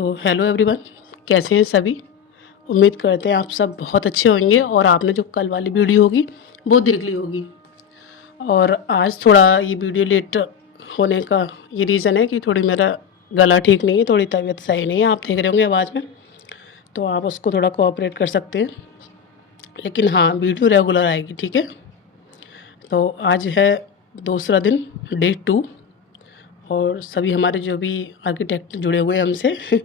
तो hello everyone, कैसे हैं सभी। उम्मीद करते हैं आप सब बहुत अच्छे होंगे और आपने जो कल वाली वीडियो होगी वो देख ली होगी। और आज थोड़ा ये वीडियो लेट होने का ये रीज़न है कि थोड़ी मेरा गला ठीक नहीं है, थोड़ी तबीयत सही नहीं है, आप देख रहे होंगे आवाज़ में, तो आप उसको थोड़ा कोऑपरेट कर सकते हैं। लेकिन हाँ, वीडियो रेगुलर आएगी, ठीक है। तो आज है दूसरा दिन, डे 2, और सभी हमारे जो भी आर्किटेक्ट जुड़े हुए हैं हमसे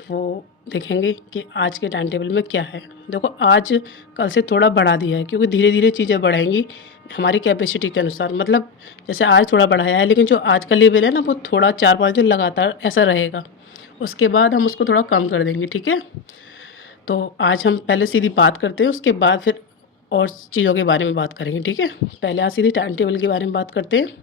वो देखेंगे कि आज के टाइम टेबल में क्या है। देखो, आज कल से थोड़ा बढ़ा दिया है क्योंकि धीरे धीरे चीज़ें बढ़ाएंगी हमारी कैपेसिटी के अनुसार। मतलब जैसे आज थोड़ा बढ़ाया है, लेकिन जो आज का लेवल है ना वो थोड़ा 4-5 दिन लगातार ऐसा रहेगा। उसके बाद हम उसको थोड़ा कम कर देंगे, ठीक है। तो आज हम पहले सीधी बात करते हैं, उसके बाद फिर और चीज़ों के बारे में बात करेंगे, ठीक है। पहले आज सीधी टाइम टेबल के बारे में बात करते हैं।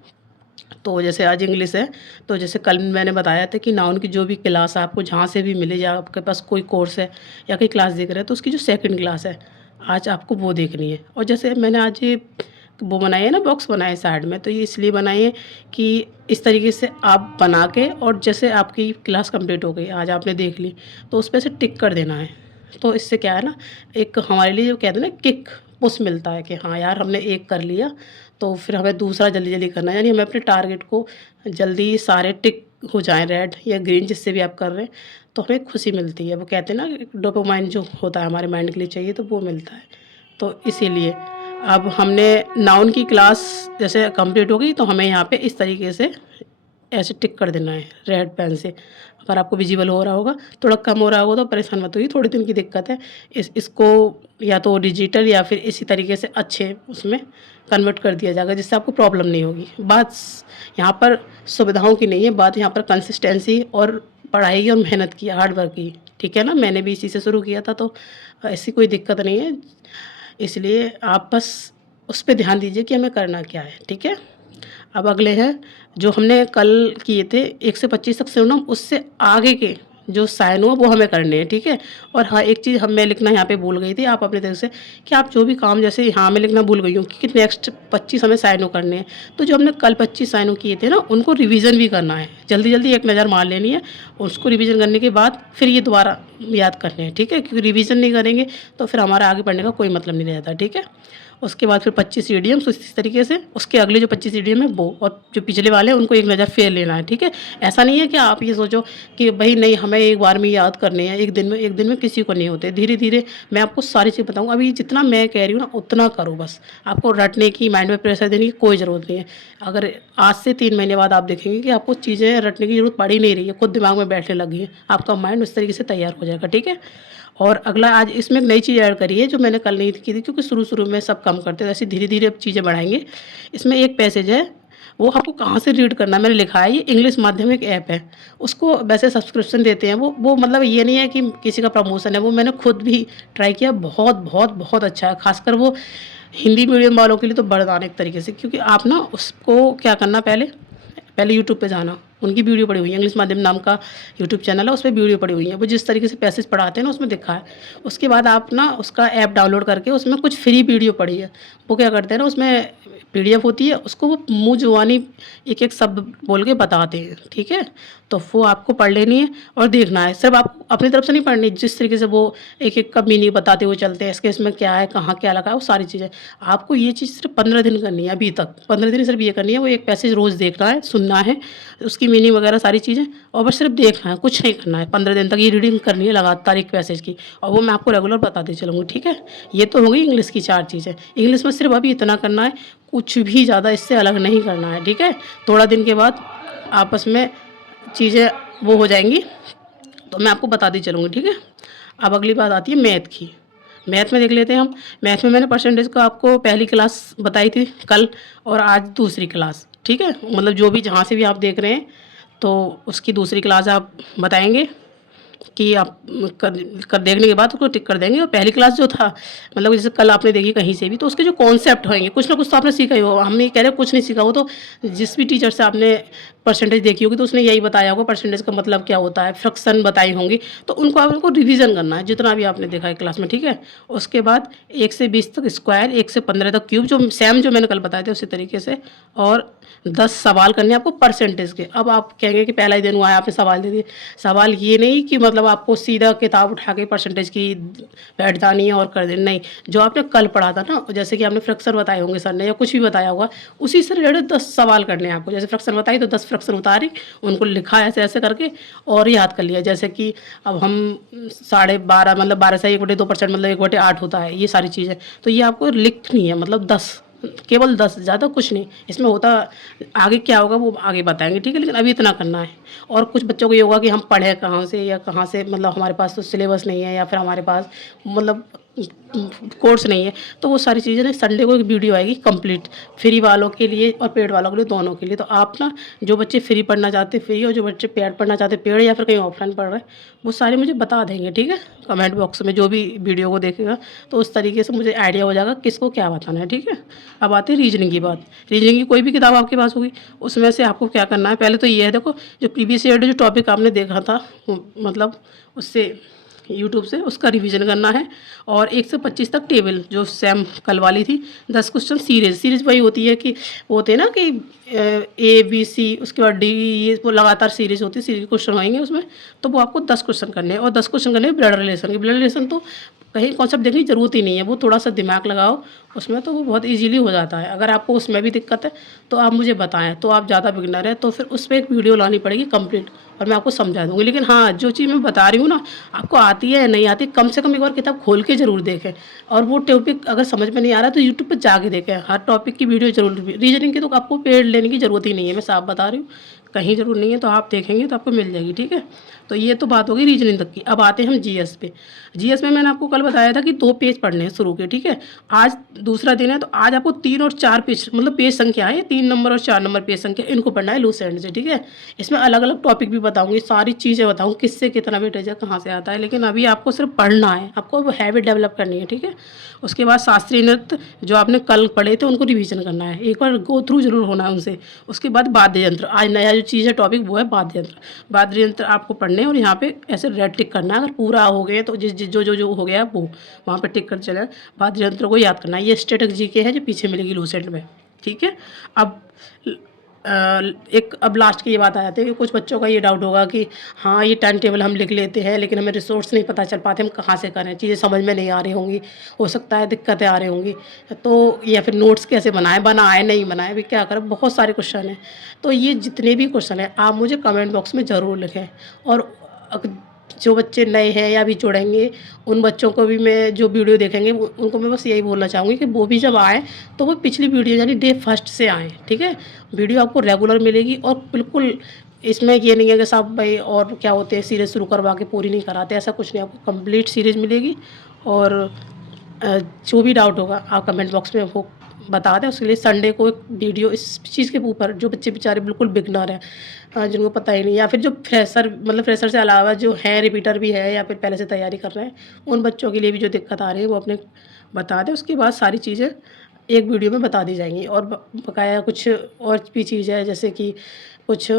तो जैसे आज इंग्लिश है, तो जैसे कल मैंने बताया था कि नाउन की जो भी क्लास आपको जहाँ से भी मिले, या आपके पास कोई कोर्स है या कोई क्लास देख रहे हैं, तो उसकी जो सेकंड क्लास है आज आपको वो देखनी है। और जैसे मैंने आज ये वो बनाई है ना, बॉक्स बनाए है साइड में, तो ये इसलिए बनाई है कि इस तरीके से आप बना के, और जैसे आपकी क्लास कंप्लीट हो गई, आज आपने देख ली, तो उस पर से टिक कर देना है। तो इससे क्या है ना, एक हमारे लिए जो कहते हैं ना किक पुश मिलता है कि हाँ यार, हमने एक कर लिया, तो फिर हमें दूसरा जल्दी जल्दी करना है। यानी हमें अपने टारगेट को जल्दी सारे टिक हो जाएं, रेड या ग्रीन, जिससे भी आप कर रहे हैं, तो हमें खुशी मिलती है। वो कहते हैं ना, डोपामाइन जो होता है हमारे माइंड के लिए चाहिए, तो वो मिलता है। तो इसीलिए अब हमने नाउन की क्लास जैसे कंप्लीट हो गई, तो हमें यहाँ पे इस तरीके से ऐसे टिक कर देना है रेड पेन से। अगर आपको विजिबल हो रहा होगा, थोड़ा कम हो रहा होगा तो परेशान मत होइए, थोड़े दिन की दिक्कत है। इसको या तो डिजिटल या फिर इसी तरीके से अच्छे उसमें कन्वर्ट कर दिया जाएगा, जिससे आपको प्रॉब्लम नहीं होगी। बात यहाँ पर सुविधाओं की नहीं है, बात यहाँ पर कंसिस्टेंसी और पढ़ाई की और मेहनत की, हार्ड वर्क की, ठीक है ना। मैंने भी इसी से शुरू किया था, तो ऐसी कोई दिक्कत नहीं है। इसलिए आप बस उस पर ध्यान दीजिए कि हमें करना क्या है, ठीक है। अब अगले हैं जो हमने कल किए थे 1 से 25 तक सिनोनिम, उससे आगे के जो साइन हुआ वो हमें करने हैं, ठीक है। और हाँ, एक चीज़ मैं लिखना यहाँ पे भूल गई थी, आप अपने तरफ से कि आप जो भी काम, जैसे यहाँ मैं लिखना भूल गई हूँ कि नेक्स्ट 25 हमें साइनों करने हैं। तो जो हमने कल 25 साइनों किए थे ना, उनको रिवीजन भी करना है, जल्दी जल्दी एक नज़र मार लेनी है। उसको रिवीजन करने के बाद फिर ये दोबारा याद करने हैं, ठीक है। क्योंकि रिवीजन नहीं करेंगे तो फिर हमारा आगे पढ़ने का कोई मतलब नहीं रहता, ठीक है। उसके बाद फिर 25 ईडियम्स इस तरीके से, उसके अगले जो 25 ईडियम है वो, और जो पिछले वाले हैं उनको एक नज़र फेर लेना है, ठीक है। ऐसा नहीं है कि आप ये सोचो कि भाई नहीं, हमें एक बार में याद करने हैं, एक दिन में किसी को नहीं होते। धीरे धीरे मैं आपको सारी चीज़ बताऊँगा। अभी जितना मैं कह रही हूँ ना, उतना करो बस। आपको रटने की, माइंड में प्रेशर देने की कोई ज़रूरत नहीं है। अगर आज से 3 महीने बाद आप देखेंगे कि आपको चीज़ें रटने की ज़रूरत पड़ ही नहीं रही है, खुद दिमाग में बैठने लगी है, आपका माइंड उस तरीके से तैयार हो जाएगा, ठीक है। और अगला, आज इसमें एक नई चीज़ ऐड करी है जो मैंने कल नहीं की थी, क्योंकि शुरू में सब कम करते थे, ऐसे धीरे धीरे अब चीज़ें बढ़ाएंगे। इसमें एक पैसेज है, वो आपको कहाँ से रीड करना है, मैंने लिखा है। ये इंग्लिश माध्यमिक ऐप है, उसको वैसे सब्सक्रिप्शन देते हैं वो मतलब ये नहीं है कि किसी का प्रमोशन है, वो मैंने खुद भी ट्राई किया, बहुत बहुत बहुत अच्छा है। खासकर वो हिंदी मीडियम वालों के लिए तो वरदान एक तरीके से। क्योंकि आप ना उसको क्या करना, पहले यूट्यूब पे जाना, उनकी वीडियो पड़ी हुई है, इंग्लिश माध्यम नाम का यूट्यूब चैनल है, उस पर वीडियो पड़ी हुई है। वो जिस तरीके से पैसेज पढ़ाते हैं ना, उसमें दिखा है। उसके बाद आप ना उसका ऐप डाउनलोड करके, उसमें कुछ फ्री वीडियो पड़ी है, वो क्या करते हैं ना, उसमें पीडीएफ होती है, उसको वो मुँह जुबानी एक एक शब्द बोल के बताते हैं, ठीक है। तो वो आपको पढ़ लेनी है और देखना है। सिर्फ आप अपनी तरफ से नहीं पढ़नी, जिस तरीके से वो एक एक का मीनिंग बताते हुए चलते हैं, इसके इसमें क्या है, कहाँ क्या लगा है, वो सारी चीज़ें आपको, ये चीज़ सिर्फ 15 दिन करनी है। अभी तक 15 दिन सिर्फ ये करनी है, वो एक पैसेज रोज़ देखना है, सुनना है, उसकी मीनिंग वगैरह सारी चीज़ें, और बस सिर्फ देखना है, कुछ नहीं करना है। 15 दिन तक ये रीडिंग करनी है लगातार एक पैसेज की, और वो मैं आपको रेगुलर बताती चलूँगी, ठीक है। ये तो हो गई इंग्लिश की 4 चीज़ें। इंग्लिश में सिर्फ अभी इतना करना है, कुछ भी ज़्यादा इससे अलग नहीं करना है, ठीक है। थोड़ा दिन के बाद आपस में चीज़ें वो हो जाएंगी, तो मैं आपको बताती चलूँगी, ठीक है। अब अगली बात आती है मैथ की। मैथ में देख लेते हैं हम। मैथ में मैंने परसेंटेज का आपको पहली क्लास बताई थी कल, और आज दूसरी क्लास, ठीक है। मतलब जो भी जहाँ से भी आप देख रहे हैं, तो उसकी दूसरी क्लास आप बताएंगे कि आप कर देखने के बाद उसको टिक कर देंगे। और पहली क्लास जो था, मतलब जैसे कल आपने देखी कहीं से भी, तो उसके जो कॉन्सेप्ट होंगे, कुछ ना कुछ तो आपने सीखा ही हो। हम नहीं कह रहे कुछ नहीं सीखा हो, तो जिस भी टीचर से आपने परसेंटेज देखी होगी तो उसने यही बताया होगा परसेंटेज का मतलब क्या होता है, फ्रैक्शन बताई होंगी। तो उनको आपको रिवीजन करना है जितना भी आपने देखा है क्लास में, ठीक है। उसके बाद 1 से 20 तक स्क्वायर, 1 से 15 तक क्यूब, जो सेम जो मैंने कल बताए थे उसी तरीके से। और 10 सवाल करने हैं आपको परसेंटेज के। अब आप कहेंगे कि पहला ही दिन हुआ है आपने सवाल दे दिए। सवाल ये नहीं कि मतलब आपको सीधा किताब उठा के परसेंटेज की बैठ जानी है और कर देनी, नहीं। जो आपने कल पढ़ा था ना, जैसे कि आपने फ्रैक्शन बताए होंगे सर ने या कुछ भी बताया होगा, उसी से रिलेटेड 10 सवाल करने हैं आपको। जैसे फ्रैक्शन बताई तो 10 फ्रैक्शन उतारी, उनको लिखा ऐसे ऐसे करके और याद कर लिया। जैसे कि अब हम 12.5 मतलब 12 से 1/2% मतलब 1/8 होता है, ये सारी चीज़ें तो ये आपको लिखनी है। मतलब 10, केवल 10, ज़्यादा कुछ नहीं इसमें होता। आगे क्या होगा वो आगे बताएंगे, ठीक है, लेकिन अभी इतना करना है। और कुछ बच्चों को ये होगा कि हम पढ़ें कहाँ से या कहाँ से, मतलब हमारे पास तो सिलेबस नहीं है या फिर हमारे पास मतलब कोर्स नहीं है। तो वो सारी चीज़ें ना संडे को एक वीडियो आएगी कंप्लीट, फ्री वालों के लिए और पेड वालों के लिए, दोनों के लिए। तो आप ना जो बच्चे फ्री पढ़ना चाहते फ्री, और जो बच्चे पेड पढ़ना चाहते पेड, या फिर कहीं ऑफलाइन पढ़ रहे हैं, वो सारे मुझे बता देंगे, ठीक है, कमेंट बॉक्स में। जो भी वीडियो को देखेगा तो उस तरीके से मुझे आइडिया हो जाएगा किसको क्या बताना है, ठीक है। अब आते हैं रीजनिंग की बात। रीजनिंग की कोई भी किताब आपके पास होगी, उसमें से आपको क्या करना है, पहले तो ये है, देखो जो प्रीवियस ईयर जो टॉपिक आपने देखा था मतलब उससे यूट्यूब से, उसका रिवीजन करना है। और 1 से 25 तक टेबल जो सेम कल वाली थी। 10 क्वेश्चन सीरीज वही होती है कि वो होते हैं ना कि ABC, उसके बाद D, ये वो लगातार सीरीज होती है, सीरीज क्वेश्चन होंगे उसमें। तो वो आपको 10 क्वेश्चन करने हैं, और 10 क्वेश्चन करने हैं ब्लड रिलेशन के। ब्लड रिलेशन तो कहीं कॉन्सेप्ट देखने की ज़रूरत ही नहीं है, वो थोड़ा सा दिमाग लगाओ उसमें तो वो बहुत इजीली हो जाता है। अगर आपको उसमें भी दिक्कत है तो आप मुझे बताएं, तो आप ज़्यादा बिगनर है तो फिर उस पर एक वीडियो लानी पड़ेगी कंप्लीट, और मैं आपको समझा दूँगी। लेकिन हाँ, जो चीज़ मैं बता रही हूँ ना, आपको आती है या नहीं आती, कम से कम एक बार किताब खोल के ज़रूर देखें। और वो टॉपिक अगर समझ में नहीं आ रहा तो यूट्यूब पर जाके देखें, हर टॉपिक की वीडियो जरूर। रीजनिंग की तो आपको पेड लेने की ज़रूरत ही नहीं है, मैं साफ बता रही हूँ, कहीं ज़रूर नहीं है। तो आप देखेंगे तो आपको मिल जाएगी, ठीक है। तो ये तो बात होगी रीजनिंग तक की। अब आते हैं हम जीएस पे। जीएस में मैंने आपको कल बताया था कि 2 पेज पढ़ने हैं शुरू के, ठीक है। आज दूसरा दिन है तो आज आपको 3 और 4 पेज, मतलब पेज संख्या है 3 नंबर और 4 नंबर पेज संख्या, इनको पढ़ना है लूज एंड से, ठीक है। इसमें अलग अलग टॉपिक भी बताऊंगी, सारी चीज़ें बताऊँगी, किससे कितना वेटेज है, कहाँ से आता है। लेकिन अभी आपको सिर्फ पढ़ना है, आपको वो हैबिट डेवलप करनी है, ठीक है। उसके बाद शास्त्रीय नृत्य जो आपने कल पढ़े थे उनको रिवीजन करना है, एक बार गो थ्रू जरूर होना है उनसे। उसके बाद वाद्य यंत्र, आज नया जो चीज़ है टॉपिक वो है वाद्य यंत्र। वाद्य यंत्र आपको पढ़ने हैं और यहाँ पे ऐसे रेड टिक करना है, अगर पूरा हो गया तो जो हो गया वो वहाँ पे टिक कर चले। वाद्य यंत्र को याद करना है, ये स्टैटिक जीके है जो पीछे मिलेगी लूसेंट में, ठीक है। अब एक अब लास्ट की ये बात आ जाती है कि कुछ बच्चों का ये डाउट होगा कि हाँ ये टाइम टेबल हम लिख लेते हैं लेकिन हमें रिसोर्स नहीं पता चल पाते, हम कहाँ से करें, चीज़ें समझ में नहीं आ रही होंगी, हो सकता है दिक्कतें आ रही होंगी, तो या फिर नोट्स कैसे बनाए नहीं बनाए, अभी क्या करें, बहुत सारे क्वेश्चन हैं। तो ये जितने भी क्वेश्चन हैं आप मुझे कमेंट बॉक्स में ज़रूर लिखें। और जो बच्चे नए हैं या अभी जुड़ेंगे उन बच्चों को भी मैं जो वीडियो देखेंगे उनको मैं बस यही बोलना चाहूँगी कि वो भी जब आएँ तो वो पिछली वीडियो यानी डे फर्स्ट से आएँ, ठीक है। वीडियो आपको रेगुलर मिलेगी और बिल्कुल इसमें ये नहीं है कि साहब भाई और क्या होते हैं सीरीज़ शुरू करवा के पूरी नहीं कराते, ऐसा कुछ नहीं, आपको कंप्लीट सीरीज़ मिलेगी। और जो भी डाउट होगा आप कमेंट बॉक्स में वो बता दें। उसके लिए संडे को एक वीडियो इस चीज़ के ऊपर, जो बच्चे बेचारे बिल्कुल बिगनर हैं, जिनको पता ही नहीं, या फिर जो फ्रेशर मतलब फ्रेशर से अलावा जो है रिपीटर भी है या फिर पहले से तैयारी कर रहे हैं, उन बच्चों के लिए भी जो दिक्कत आ रही है वो अपने बता दें। उसके बाद सारी चीज़ें एक वीडियो में बता दी जाएंगी। और बकाया कुछ और भी चीज़ है, जैसे कि कुछ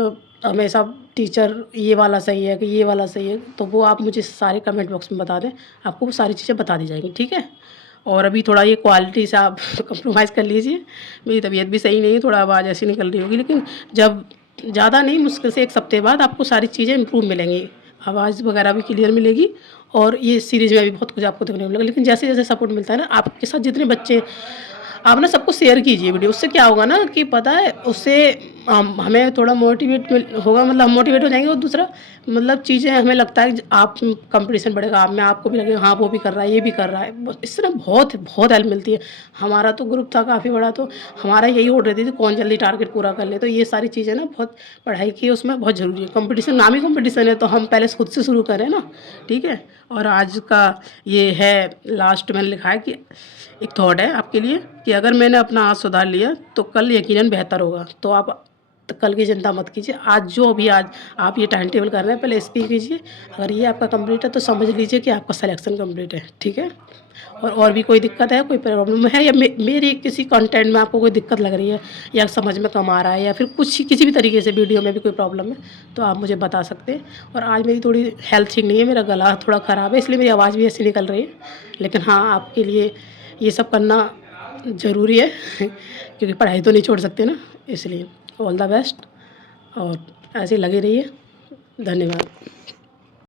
हमेशा टीचर ये वाला सही है कि ये वाला सही है, तो वो आप मुझे सारे कमेंट बॉक्स में बता दें, आपको वो सारी चीज़ें बता दी जाएंगी, ठीक है। और अभी थोड़ा ये क्वालिटी से आप कंप्रोमाइज़ कर लीजिए, मेरी तबीयत भी सही नहीं है, थोड़ा आवाज़ ऐसी निकल रही होगी, लेकिन जब ज़्यादा नहीं मुश्किल से 1 हफ्ते बाद आपको सारी चीज़ें इम्प्रूव मिलेंगी, आवाज़ वगैरह भी क्लियर मिलेगी और ये सीरीज़ में भी बहुत कुछ आपको देखने को मिलेगा। लेकिन जैसे जैसे सपोर्ट मिलता है ना, आपके साथ जितने बच्चे, आप ना सबको शेयर कीजिए वीडियो, उससे क्या होगा ना कि पता है उससे हमें थोड़ा मोटिवेट होगा, मतलब हम मोटिवेट हो जाएंगे। और दूसरा मतलब चीज़ें हमें लगता है कि आप कंपटीशन बढ़ेगा आप में, आपको भी लगेगा हाँ वो भी कर रहा है ये भी कर रहा है, इससे ना बहुत बहुत हेल्प मिलती है। हमारा तो ग्रुप था काफ़ी बड़ा, तो हमारा यही हो रही थी कौन जल्दी टारगेट पूरा कर ले। तो ये सारी चीज़ें ना बहुत पढ़ाई की उसमें बहुत ज़रूरी है। कंपटीशन नाम ही कंपटीशन है, तो हम पहले खुद से शुरू करें ना, ठीक है। और आज का ये है लास्ट मैंने लिखा है कि एक थॉट है आपके लिए कि अगर मैंने अपना आज सुधार लिया तो कल यकीनन बेहतर होगा। तो आप तो कल की चिंता मत कीजिए। आज आप ये टाइम टेबल कर रहे हैं, पहले इस पे कीजिए। अगर ये आपका कंप्लीट है तो समझ लीजिए कि आपका सिलेक्शन कंप्लीट है, ठीक है। और भी कोई दिक्कत है, कोई प्रॉब्लम है, या मेरी किसी कंटेंट में आपको कोई दिक्कत लग रही है, या समझ में कम आ रहा है, या फिर कुछ किसी भी तरीके से वीडियो में भी कोई प्रॉब्लम है, तो आप मुझे बता सकते हैं। और आज मेरी थोड़ी हेल्थ ठीक नहीं है, मेरा गला थोड़ा ख़राब है, इसलिए मेरी आवाज़ भी ऐसी निकल रही है। लेकिन हाँ, आपके लिए ये सब करना ज़रूरी है क्योंकि पढ़ाई तो नहीं छोड़ सकते ना, इसलिए ऑल द बेस्ट। और ऐसे लगे रहिए। धन्यवाद।